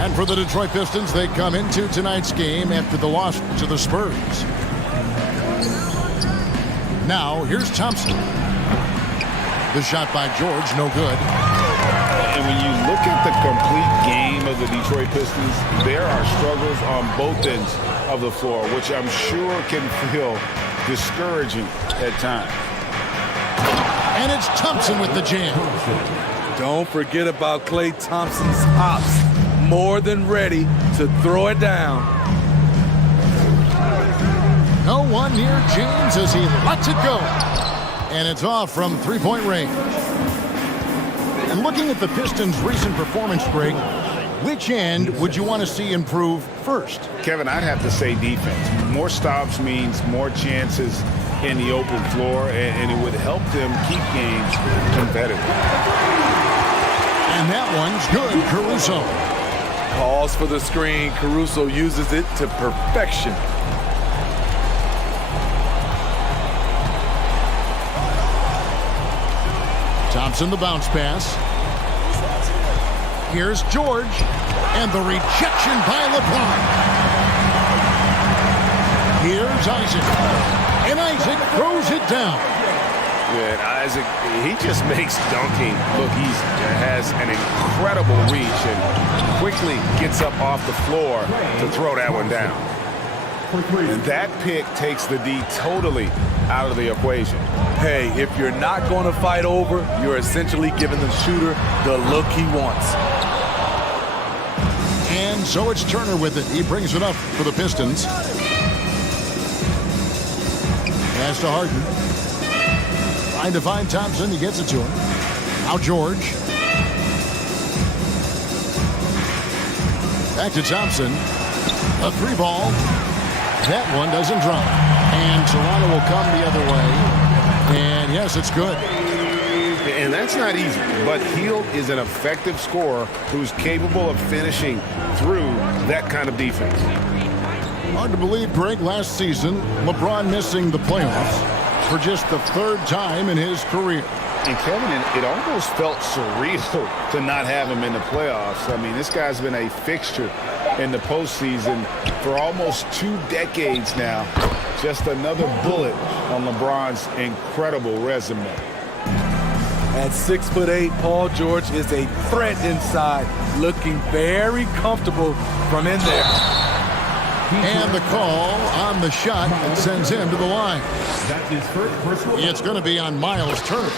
And for the Detroit Pistons, they come into tonight's game after the loss to the Spurs. Now, here's Thompson. The shot by George, no good. And when you look at the complete game of the Detroit Pistons, there are struggles on both ends of the floor, which I'm sure can feel discouraging at times. And it's Thompson with the jam. Don't forget about Klay Thompson's hops. More than ready to throw it down. No one near James as he lets it go. And it's off from three-point range. And looking at the Pistons' recent performance, Greg, which end would you want to see improve first? Kevin, I'd have to say defense. More stops means more chances in the open floor, and it would help them keep games competitive. And that one's good, Caruso. Calls for the screen. Caruso uses it to perfection. Thompson, the bounce pass. Here's George. And the rejection by LeBron. Here's Isaac. And Isaac throws it down. Good. Isaac, he just makes dunking look easy. Has an incredible reach and quickly gets up off the floor to throw that one down. And that pick takes the D totally out of the equation. Hey, if you're not going to fight over, you're essentially giving the shooter the look he wants. And so it's Turner with it. He brings it up for the Pistons. Pass to Harden. Trying to find Thompson. He gets it to him. Now George. Back to Thompson. A three ball. That one doesn't drop. And Toronto will come the other way. And yes, it's good. And that's not easy. But Hield is an effective scorer who's capable of finishing through that kind of defense. Hard to believe, Greg, last season, LeBron missing the playoffs for just the third time in his career. And Kevin, it almost felt surreal to not have him in the playoffs. I mean, this guy's been a fixture in the postseason for almost 2 decades now. Just another bullet on LeBron's incredible resume. At 6'8", Paul George is a threat inside, looking very comfortable from in there. And the call on the shot that sends him to the line. It's going to be on Miles Turner.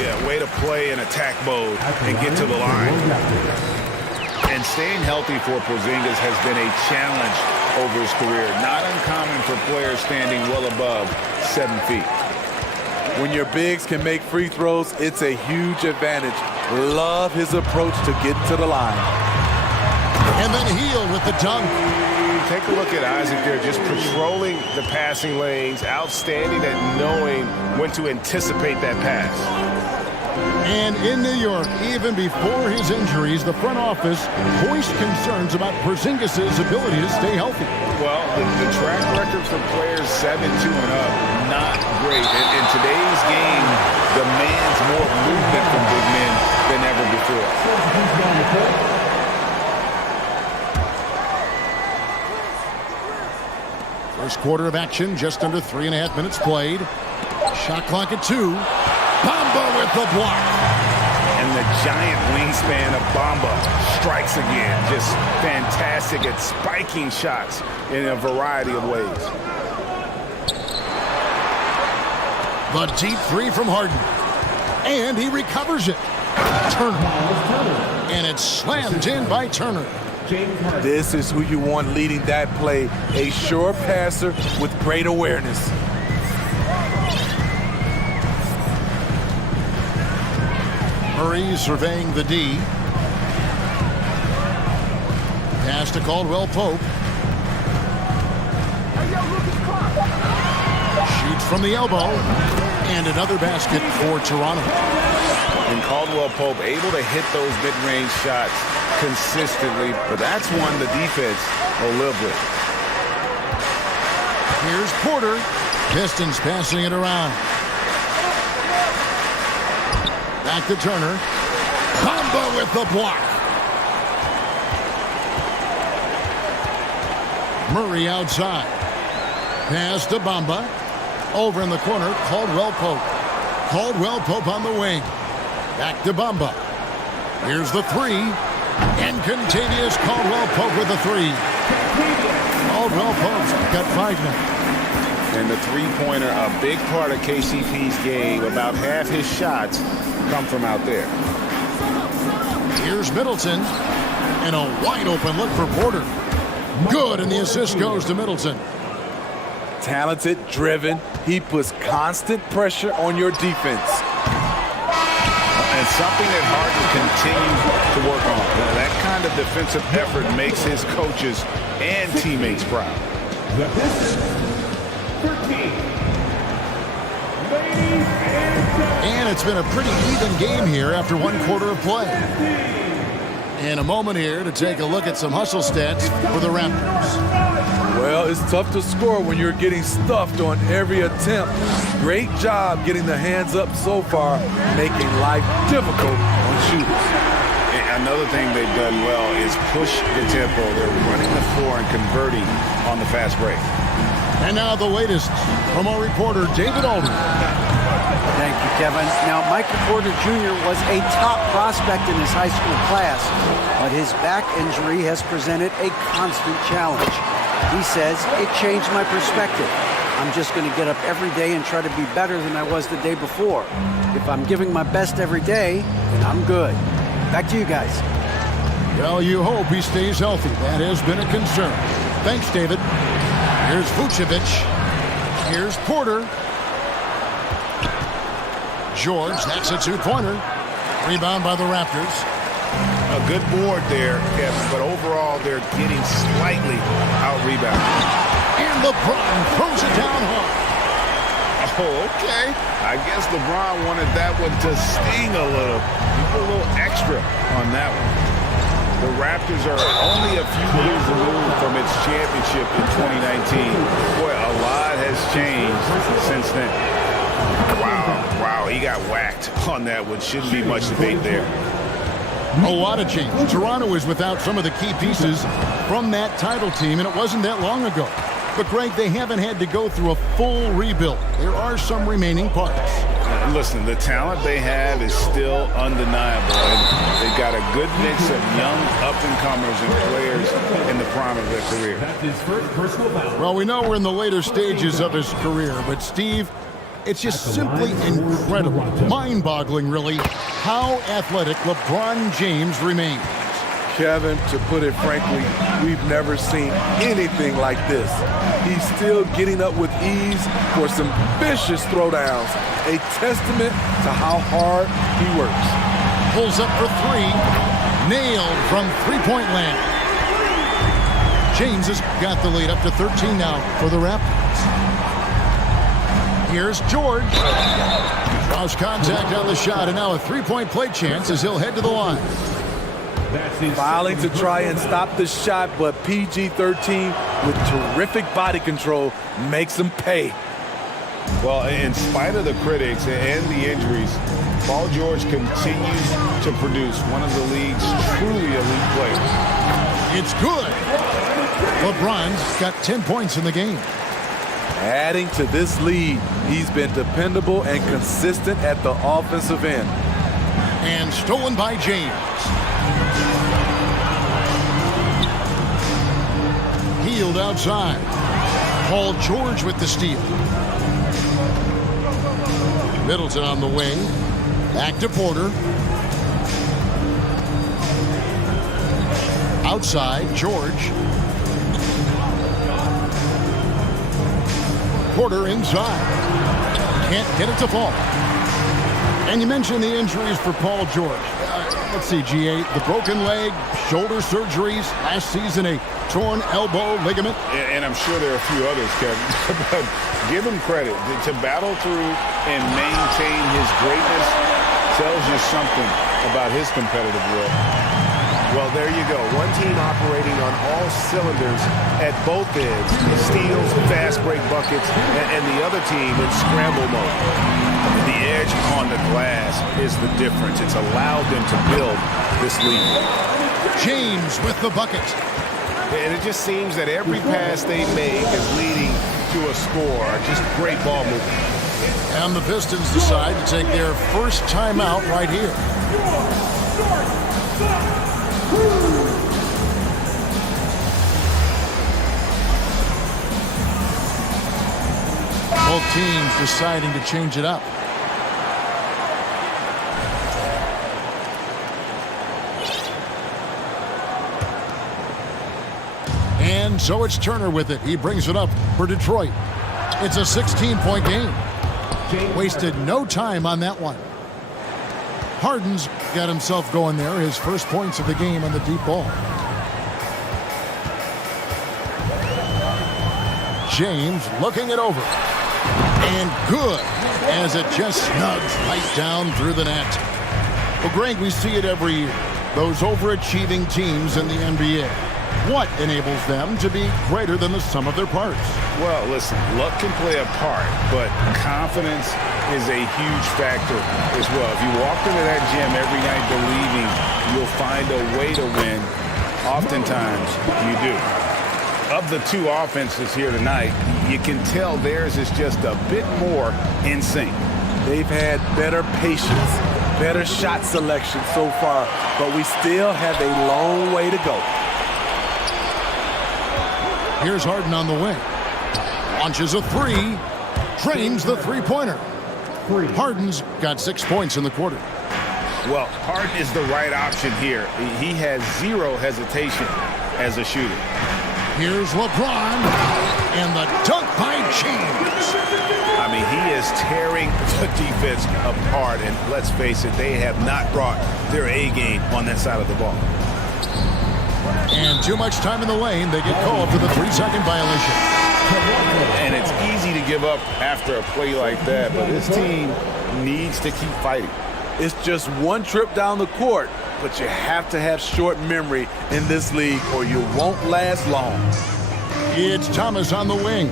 Yeah, way to play in attack mode and get to the line. And staying healthy for Porzingis has been a challenge over his career. Not uncommon for players standing well above 7 feet. When your bigs can make free throws, it's a huge advantage. Love his approach to get to the line. And then Hield with the dunk. Take a look at Isaac there, just patrolling the passing lanes, outstanding at knowing when to anticipate that pass. And in New York, even before his injuries, the front office voiced concerns about Porzingis' ability to stay healthy. Well, the track record for players 7-2 and up, not great. In today's game, demands more movement from big men than ever before. First quarter of action, just under 3.5 minutes played. Shot clock at 2. Bamba with the block. And the giant wingspan of Bamba strikes again. Just fantastic at spiking shots in a variety of ways. The deep three from Harden. And he recovers it. Turner. And it's slammed in by Turner. This is who you want leading that play. A sure passer with great awareness. Murray surveying the D. Pass to Caldwell Pope. Shoots from the elbow. And another basket for Toronto. And Caldwell Pope able to hit those mid-range shots consistently, but that's one the defense will live with. Here's Porter. Pistons passing it around. Back to Turner. Bamba with the block. Murray outside. Pass to Bamba. Over in the corner, Caldwell Pope. Caldwell Pope on the wing. Back to Bamba. Here's the three. Incontaneous Caldwell Pope with the three. Caldwell Pope's got 5 now. And the three-pointer, a big part of KCP's game. About half his shots come from out there. Here's Middleton. And a wide-open look for Porter. Good, and the assist goes to Middleton. Talented, driven. He puts constant pressure on your defense. And something that Harden continues to work on. That kind of defensive effort makes his coaches and teammates proud. The Pistons, 13. And it's been a pretty even game here after 1 quarter of play. In a moment here to take a look at some hustle stats for the Raptors. Well, it's tough to score when you're getting stuffed on every attempt. Great job getting the hands up so far, making life difficult on shooters. And another thing they've done well is push the tempo. They're running the floor and converting on the fast break. And now the latest from our reporter, David Aldridge. Thank you, Kevin. Now, Michael Porter Jr. was a top prospect in his high school class, but his back injury has presented a constant challenge. He says, it changed my perspective. I'm just going to get up every day and try to be better than I was the day before. If I'm giving my best every day, then I'm good. Back to you guys. Well, you hope he stays healthy. That has been a concern. Thanks, David. Here's Vucevic. Here's Porter. George, that's a 2-pointer. Rebound by the Raptors. A good board there, Kevin, but overall they're getting slightly out-rebounded. And LeBron throws it down hard. Oh, okay. I guess LeBron wanted that one to sting a little. He put a little extra on that one. The Raptors are only a few years removed from its championship in 2019. Boy, a lot has changed since then. Wow, he got whacked on that one. Shouldn't be much debate there. A lot of change. Toronto is without some of the key pieces from that title team, and it wasn't that long ago. But, Greg, they haven't had to go through a full rebuild. There are some remaining parts. Listen, the talent they have is still undeniable, and they've got a good mix of young up-and-comers and players in the prime of their career. That's his first personal foul. Well, we know we're in the later stages of his career, but, Steve, it's just simply incredible, mind-boggling, really, how athletic LeBron James remains. Kevin, to put it frankly, we've never seen anything like this. He's still getting up with ease for some vicious throwdowns, a testament to how hard he works. Pulls up for 3, nailed from three-point land. James has got the lead up to 13 now for the Raptors. Here's George. Draws contact on the shot, and now a three-point play chance as he'll head to the line. Filing to try and stop the shot, but PG-13 with terrific body control makes him pay. Well, in spite of the critics and the injuries, Paul George continues to produce one of the league's truly elite players. It's good. LeBron's got 10 points in the game. Adding to this lead, he's been dependable and consistent at the offensive end. And stolen by James. Healed outside. Paul George with the steal. Middleton on the wing. Back to Porter. Outside, George. Porter inside. Can't get it to fall. And you mentioned the injuries for Paul George. Let's see, GA, the broken leg, shoulder surgeries, last season a torn elbow ligament. And I'm sure there are a few others, Kevin. But give him credit. To battle through and maintain his greatness tells you something about his competitive will. Well, there you go. One team operating on all cylinders at both ends. Steals, fast break buckets, and the other team in scramble mode. The edge on the glass is the difference. It's allowed them to build this lead. James with the bucket. And it just seems that every pass they make is leading to a score. Just great ball movement. And the Pistons decide to take their first timeout right here. Both teams deciding to change it up. And so it's Turner with it. He brings it up for Detroit. It's a 16-point game. Wasted no time on that one. Harden's got himself going there. His first points of the game on the deep ball. James looking it over. And good, as it just snugs right down through the net. Well, Greg, we see it every year. Those overachieving teams in the NBA. What enables them to be greater than the sum of their parts? Well, listen, luck can play a part, but confidence is a huge factor as well. If you walked into that gym every night believing you'll find a way to win, oftentimes you do. Of the two offenses here tonight, you can tell theirs is just a bit more in sync. They've had better patience, better shot selection so far, but we still have a long way to go. Here's Harden on the wing. Launches a three. Drains the three-pointer. Harden's got 6 points in the quarter. Well, Harden is the right option here. He has zero hesitation as a shooter. Here's LeBron. And the dunk by James. I mean, he is tearing the defense apart. And let's face it, they have not brought their A game on that side of the ball. And too much time in the lane. They get called for the 3-second violation. And it's easy to give up after a play like that, but this team needs to keep fighting. It's just one trip down the court, but you have to have short memory in this league or you won't last long. It's Thomas on the wing.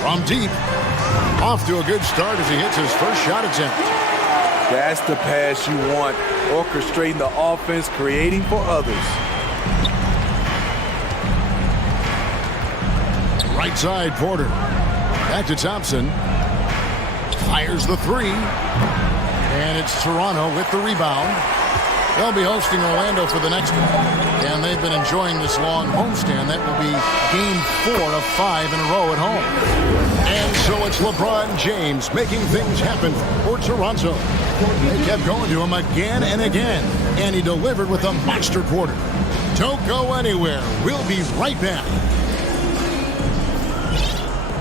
From deep. Off to a good start as he hits his first shot attempt. That's the pass you want. Orchestrating the offense, creating for others. Right side, Porter. Back to Thompson. Fires the three. And it's Toronto with the rebound. They'll be hosting Orlando for the next one. And they've been enjoying this long homestand. That will be game 4 of 5 in a row at home. And so it's LeBron James making things happen for Toronto. They kept going to him again and again. And he delivered with a monster quarter. Don't go anywhere. We'll be right back.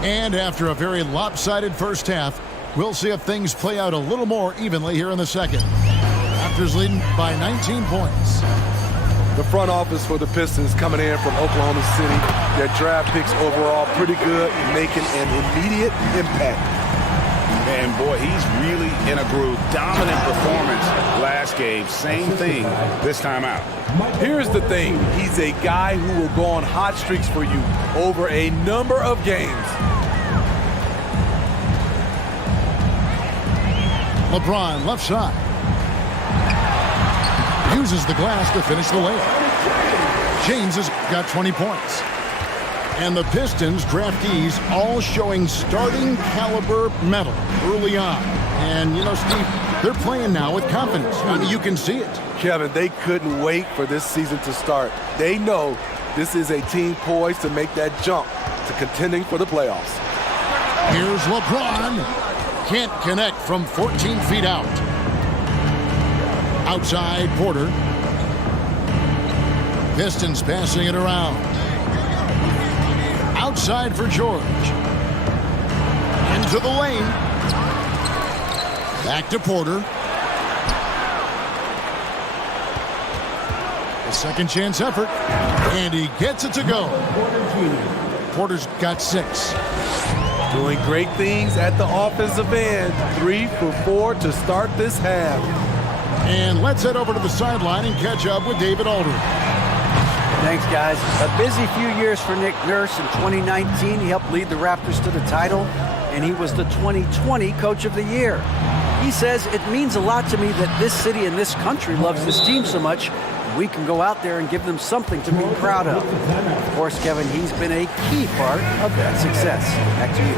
And after a very lopsided first half, we'll see if things play out a little more evenly here in the second. Raptors leading by 19 points. The front office for the Pistons coming in from Oklahoma City. Their draft picks overall pretty good, making an immediate impact. And boy, he's really in a groove. Dominant performance last game. Same thing this time out. Here's the thing. He's a guy who will go on hot streaks for you over a number of games. LeBron left side. Uses the glass to finish the layup. James has got 20 points. And the Pistons draftees all showing starting caliber metal early on. And, you know, Steve, they're playing now with confidence. I mean, you can see it. Kevin, they couldn't wait for this season to start. They know this is a team poised to make that jump to contending for the playoffs. Here's LeBron. Can't connect from 14 feet out. Outside, Porter. Pistons passing it around. Outside for George. Into the lane. Back to Porter. A second chance effort. And he gets it to go. Porter's got 6. Doing great things at the offensive end. 3 for 4 to start this half. And let's head over to the sideline and catch up with David Aldridge. Thanks, guys. A busy few years for Nick Nurse. In 2019, he helped lead the Raptors to the title, and he was the 2020 Coach of the Year. He says, it means a lot to me that this city and this country loves this team so much. we can go out there and give them something to be proud of. Of course, Kevin, he's been a key part of that success. Back to you.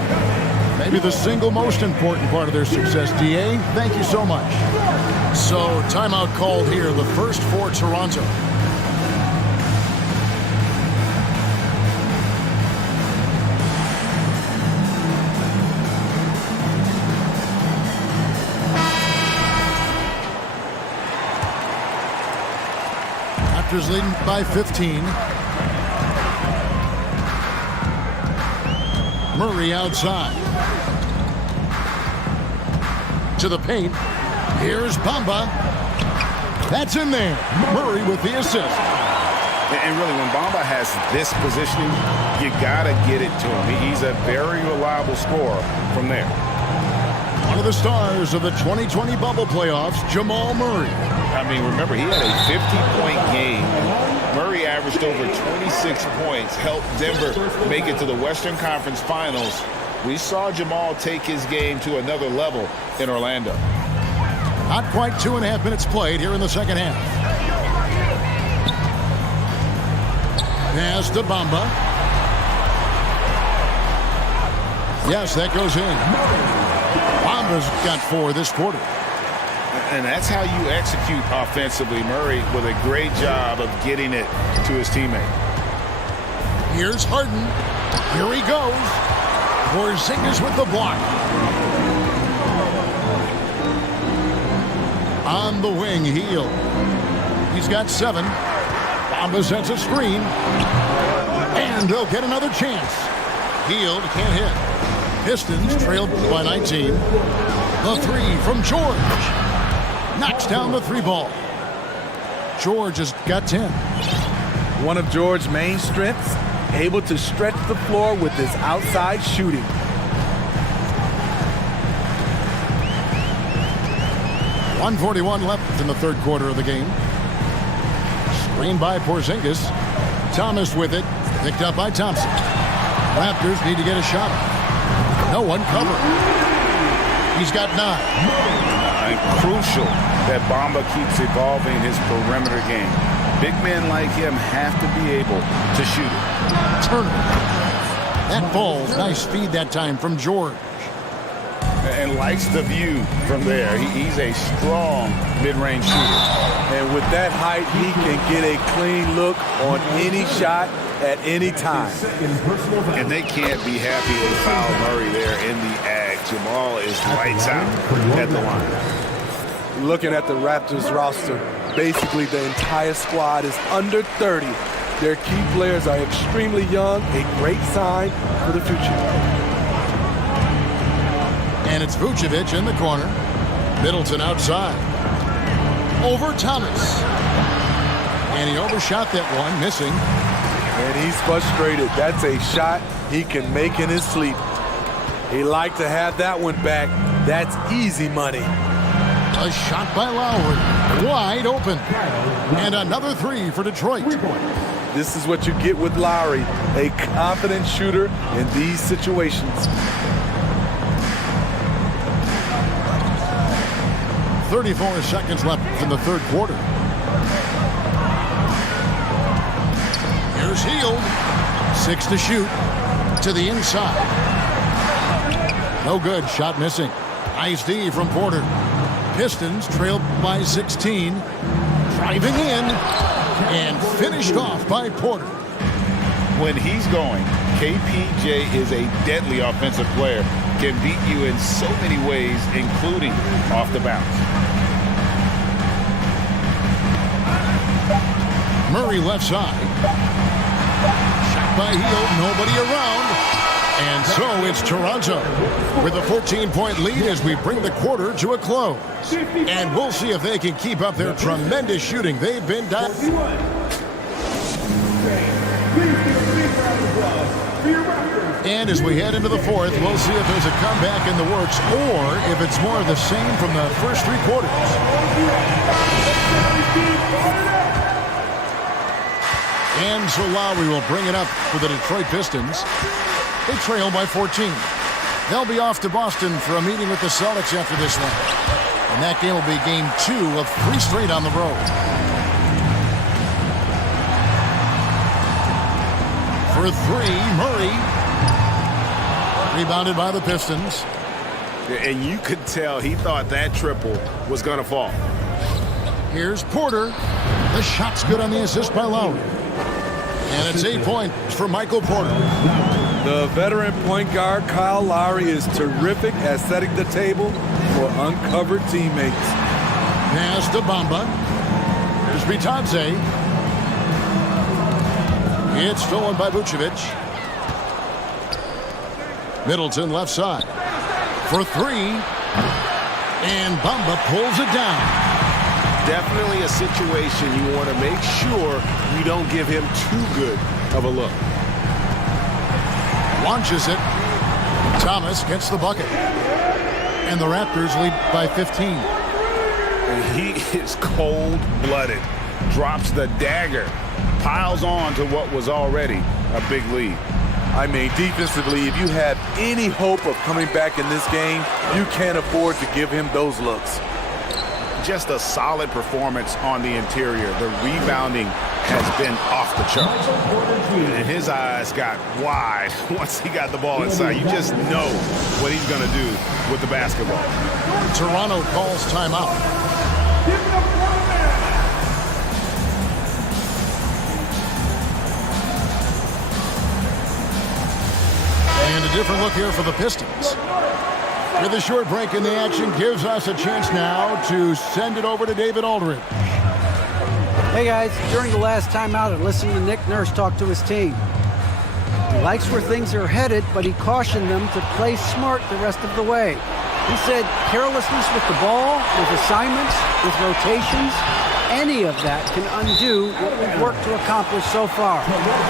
Maybe the single most important part of their success, DA. Thank you so much. So, timeout called here, the first for Toronto. Raptors leading by 15. Murray outside. To the paint. Here's Bamba. That's in there. Murray with the assist. And really, when Bamba has this positioning, you got to get it to him. He's a very reliable scorer from there. One of the stars of the 2020 bubble playoffs, Jamal Murray. I mean, remember, he had a 50-point game. Murray averaged over 26 points, helped Denver make it to the Western Conference Finals. We saw Jamal take his game to another level in Orlando. Not quite 2.5 minutes played here in the second half. Pass to Bamba. Yes, that goes in. Bamba's got 4 this quarter. And that's how you execute offensively. Murray with a great job of getting it to his teammate. Here's Harden. Here he goes. Porzingis with the block. On the wing, Hield. He's got 7. Bamba sets a screen. And they'll get another chance. Hield can't hit. Pistons trailed by 19. The 3 from George. Knocks down the 3 ball. George has got 10. One of George's main strengths, able to stretch the floor with his outside shooting. .141 left in the third quarter of the game. Screened by Porzingis. Thomas with it. Picked up by Thompson. Raptors need to get a shot. No one covering. He's got 9. Crucial that Bamba keeps evolving his perimeter game. Big men like him have to be able to shoot it. Turner. That falls. Nice feed that time from George. And likes the view from there. He's a strong mid-range shooter. And with that height, he can get a clean look on any shot at any time. And they can't be happy they fouled Murray there in the ag. Jamal is lights out at the line. Looking at the Raptors roster, basically the entire squad is under 30. Their key players are extremely young, a great sign for the future. And it's Vucevic in the corner. Middleton outside. Over Thomas. And he overshot that one, missing. And he's frustrated. That's a shot he can make in his sleep. He'd like to have that one back. That's easy money. A shot by Lowry. Wide open. And another 3 for Detroit. This is what you get with Lowry, a confident shooter in these situations. 34 seconds left in the third quarter. Here's Hield. 6 to shoot. To the inside. No good. Shot missing. Nice D from Porter. Pistons trailed by 16. Driving in. And finished off by Porter. When he's going, KPJ is a deadly offensive player. Can beat you in so many ways, including off the bounce. Murray left side. Shot by Hield. Nobody around. And so it's Toronto with a 14-point lead as we bring the quarter to a close. And we'll see if they can keep up their tremendous shooting. They've been down. And as we head into the fourth, we'll see if there's a comeback in the works or if it's more of the same from the first 3 quarters. And so Lowry will bring it up for the Detroit Pistons. They trail by 14. They'll be off to Boston for a meeting with the Celtics after this one. And that game will be game 2 of 3 straight on the road. For three, Murray. Rebounded by the Pistons. And you could tell he thought that triple was going to fall. Here's Porter. The shot's good on the assist by Lowry. And it's 8 points for Michael Porter. The veteran point guard, Kyle Lowry, is terrific at setting the table for uncovered teammates. Pass to Bamba. Here's Bitadze. It's stolen by Vucevic. Middleton left side. For three. And Bamba pulls it down. Definitely a situation you want to make sure you don't give him too good of a look. Launches it. Thomas gets the bucket. And the Raptors lead by 15. And he is cold-blooded. Drops the dagger. Piles on to what was already a big lead. I mean, defensively, if you have any hope of coming back in this game, you can't afford to give him those looks. Just a solid performance on the interior. The rebounding has been off the charts. And his eyes got wide once he got the ball inside. You just know what he's going to do with the basketball. Toronto calls timeout. And a different look here for the Pistons. With a short break in the action, gives us a chance now to send it over to David Aldridge. Hey guys, during the last timeout, I listened to Nick Nurse talk to his team. He likes where things are headed, but he cautioned them to play smart the rest of the way. He said carelessness with the ball, with assignments, with rotations, any of that can undo what we've worked to accomplish so far.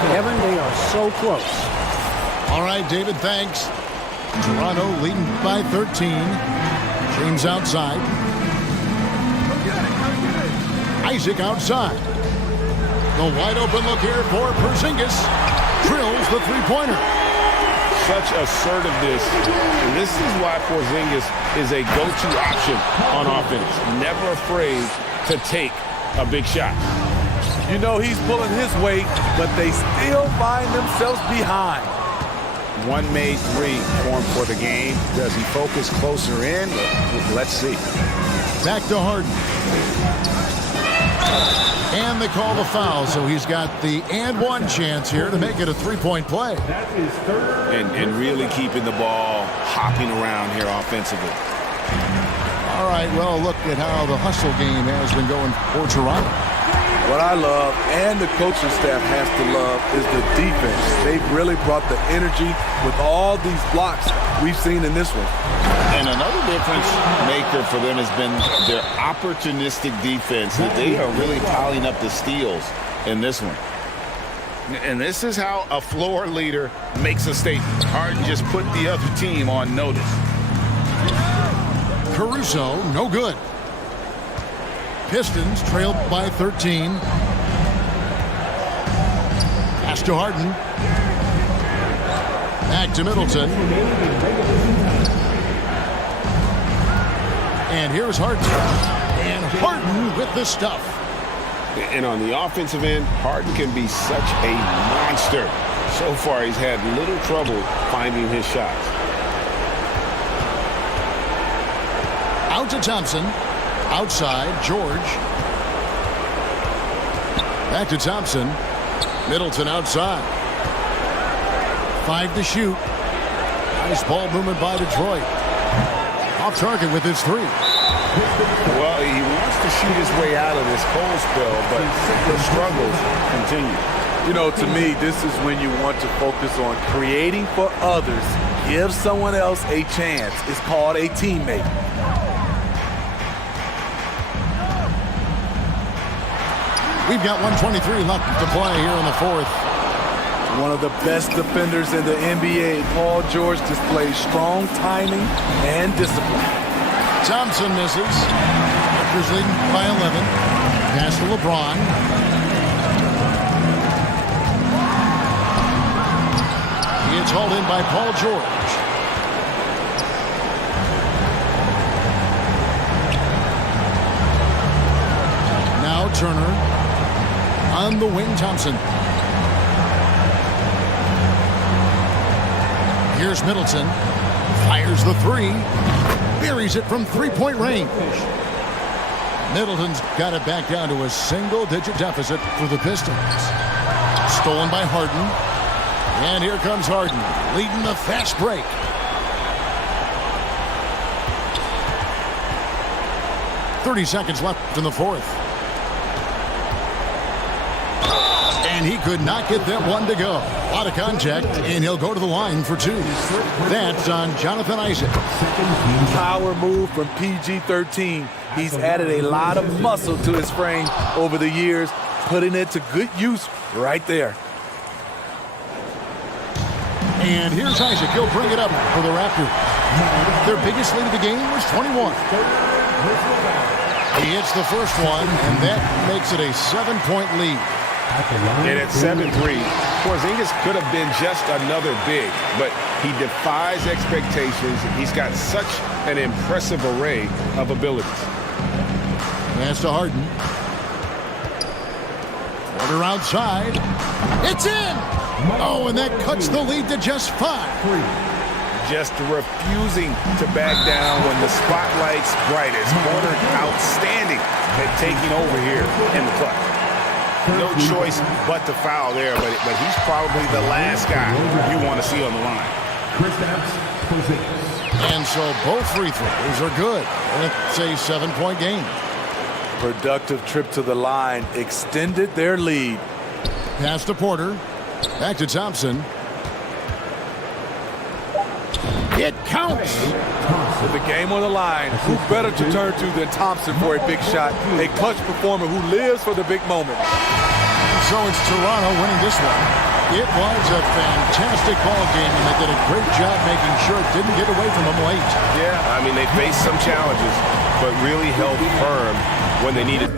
Kevin, they are so close. All right, David, thanks. Toronto leading by 13. James outside. Isaac outside. The wide open look here for Porzingis. Drills the three-pointer. Such assertiveness. And this is why Porzingis is a go-to option on offense. Never afraid to take a big shot. You know he's pulling his weight, but they still find themselves behind. One made three for the game. Does he focus closer in? Let's see. Back to Harden. And they call the foul, so he's got the and one chance here to make it a three-point play. And really keeping the ball hopping around here offensively. All right, well, look at how the hustle game has been going for Toronto. What I love, and the coaching staff has to love, is the defense. They've really brought the energy with all these blocks we've seen in this one. And another difference maker for them has been their opportunistic defense. That they are really piling up the steals in this one. And this is how a floor leader makes a statement. Harden just put the other team on notice. Caruso, no good. Pistons trailed by 13. Pass to Harden. Back to Middleton. And here's Harden. And Harden with the stuff. And on the offensive end, Harden can be such a monster. So far, he's had little trouble finding his shots. Out to Thompson. Outside, George. Back to Thompson. Middleton outside. 5 to shoot. Nice ball movement by Detroit. Off target with his three. Well, he wants to shoot his way out of this cold spell, but the struggles continue. You know, to me, this is when you want to focus on creating for others. Give someone else a chance. It's called a teammate. We've got 1:23 left to play here in the fourth. One of the best defenders in the NBA, Paul George, displays strong timing and discipline. Thompson misses. Raptors leading by 11. Pass to LeBron. He is hauled in by Paul George. Now Turner. On the wing, Thompson. Here's Middleton. Fires the three. Buries it from three-point range. Middleton's got it back down to a single-digit deficit for the Pistons. Stolen by Harden. And here comes Harden, leading the fast break. "30 seconds left in the fourth. And he could not get that one to go. A lot of contact, and he'll go to the line for two. That's on Jonathan Isaac. Power move from PG-13. He's added a lot of muscle to his frame over the years, putting it to good use right there. And here's Isaac. He'll bring it up for the Raptors. Their biggest lead of the game was 21. He hits the first one, and that makes it a 7-point lead. And at 7-3, Porzingis could have been just another big, but he defies expectations. He's got such an impressive array of abilities. Pass to Harden. Porter outside. It's in! Oh, and that cuts the lead to just 5. Just refusing to back down when the spotlight's brightest. Porter outstanding at taking over here in the clutch. No choice but to foul there, but he's probably the last guy you want to see on the line. And so both free throws are good. And it's a 7-point game. Productive trip to the line extended their lead. Pass to Porter. Back to Thompson. It counts. With the game on the line, who better to turn to than Thompson for a big shot? A clutch performer who lives for the big moment. So it's Toronto winning this one. It was a fantastic ball game, and they did a great job making sure it didn't get away from them late. Yeah, I mean, they faced some challenges, but really held firm when they needed.